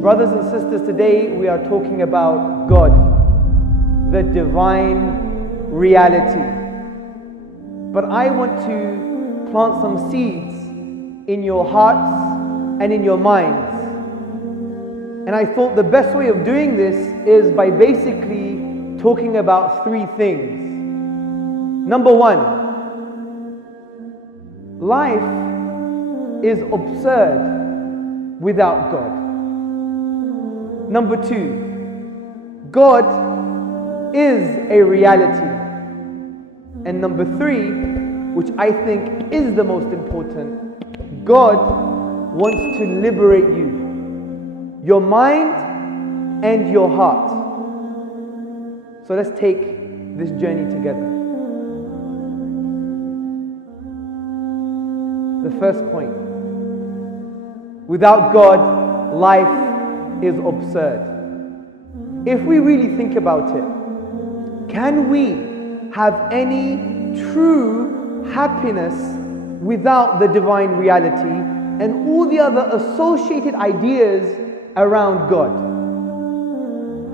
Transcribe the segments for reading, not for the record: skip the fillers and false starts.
Brothers and sisters, today we are talking about God, the divine reality. But I want to plant some seeds in your hearts and in your minds. And I thought the best way of doing this is by basically talking about three things. Number one, life is absurd without God. Number two, God is a reality. And number three, which I think is the most important, God wants to liberate you, your mind and your heart. So let's take this journey together. The first point, without God, life is absurd. If we really think about it, can we have any true happiness without the divine reality and all the other associated ideas around God?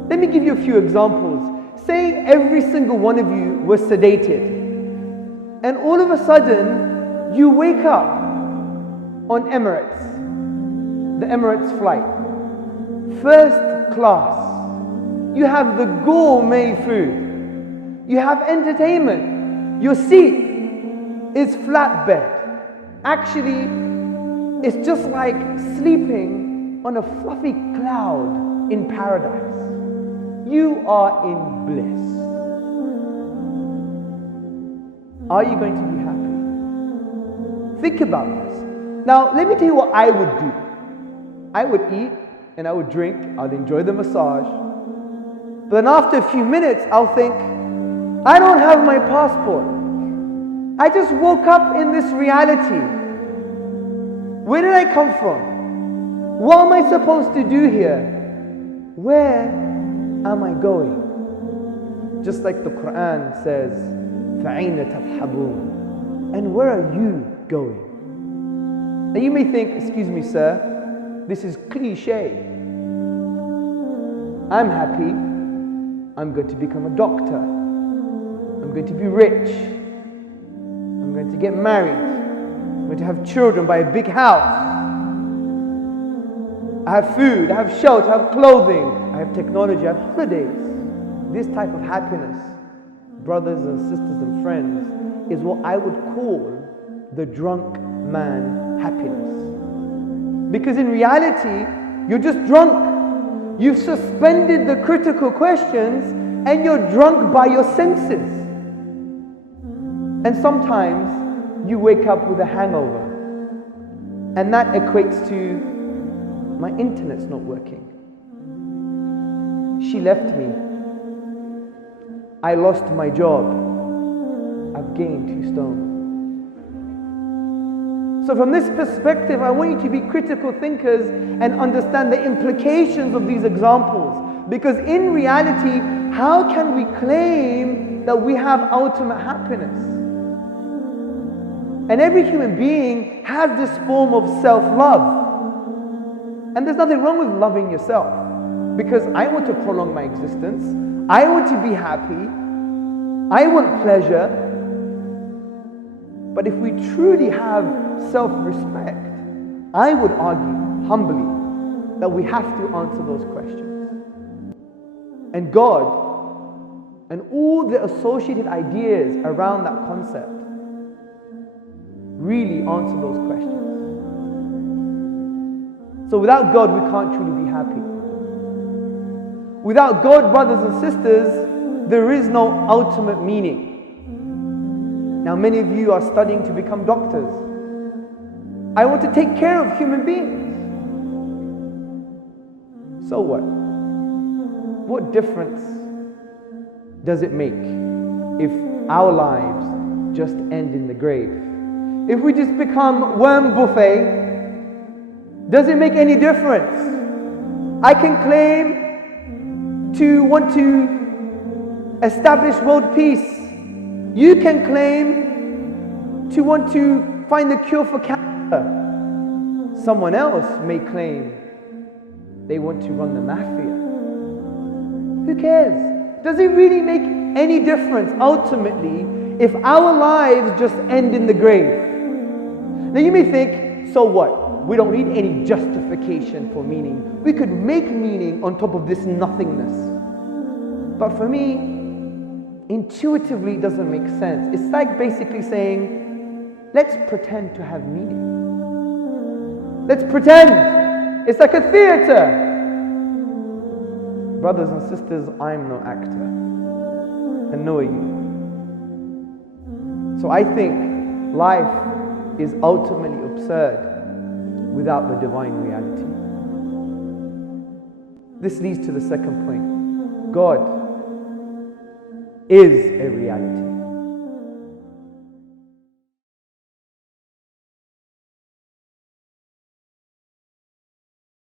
Let me give you a few examples. Say every single one of you was sedated, and all of a sudden you wake up on Emirates, the Emirates flight, first class. You have the gourmet food. You have entertainment. Your seat is flatbed. Actually, it's just like sleeping on a fluffy cloud in paradise. You are in bliss. Are you going to be happy? Think about this. Now, let me tell you what I would do. I would eat and I would drink. I'd enjoy the massage. But then after a few minutes, I'll think, I don't have my passport. I just woke up in this reality. Where did I come from? What am I supposed to do here? Where am I going? Just like the Quran says, فَأَيْنَ تَذْهَبُونَ? And where are you going? Now you may think, excuse me sir, this is cliche. I'm happy. I'm going to become a doctor. I'm going to be rich. I'm going to get married. I'm going to have children, buy a big house. I have food, I have shelter, I have clothing, I have technology, I have holidays. This type of happiness, brothers and sisters and friends, is what I would call the drunk man happiness. Because in reality, you're just drunk. You've suspended the critical questions and you're drunk by your senses. And sometimes you wake up with a hangover. And that equates to, my internet's not working. She left me. I lost my job. I've gained 2 stone. So from this perspective, I want you to be critical thinkers and understand the implications of these examples. Because in reality, how can we claim that we have ultimate happiness? And every human being has this form of self-love. And there's nothing wrong with loving yourself. Because I want to prolong my existence. I want to be happy. I want pleasure. But if we truly have self-respect, I would argue, humbly, that we have to answer those questions. And God, and all the associated ideas around that concept, really answer those questions. So without God, we can't truly be happy. Without God, brothers and sisters, there is no ultimate meaning. Now, many of you are studying to become doctors. I want to take care of human beings. So what? What difference does it make if our lives just end in the grave? If we just become worm buffet, does it make any difference? I can claim to want to establish world peace. You can claim to want to find the cure for cancer. Someone else may claim They want to run the mafia. Who cares? Does it really make any difference ultimately if our lives just end in the grave? Now you may think, so what? We don't need any justification for meaning. We could make meaning on top of this nothingness. But for me, intuitively it doesn't make sense. It's like basically saying, let's pretend to have meaning. Let's pretend. It's like a theater. Brothers and sisters, I'm no actor. And nor are you. So I think life is ultimately absurd without the divine reality. This leads to the second point. God is a reality.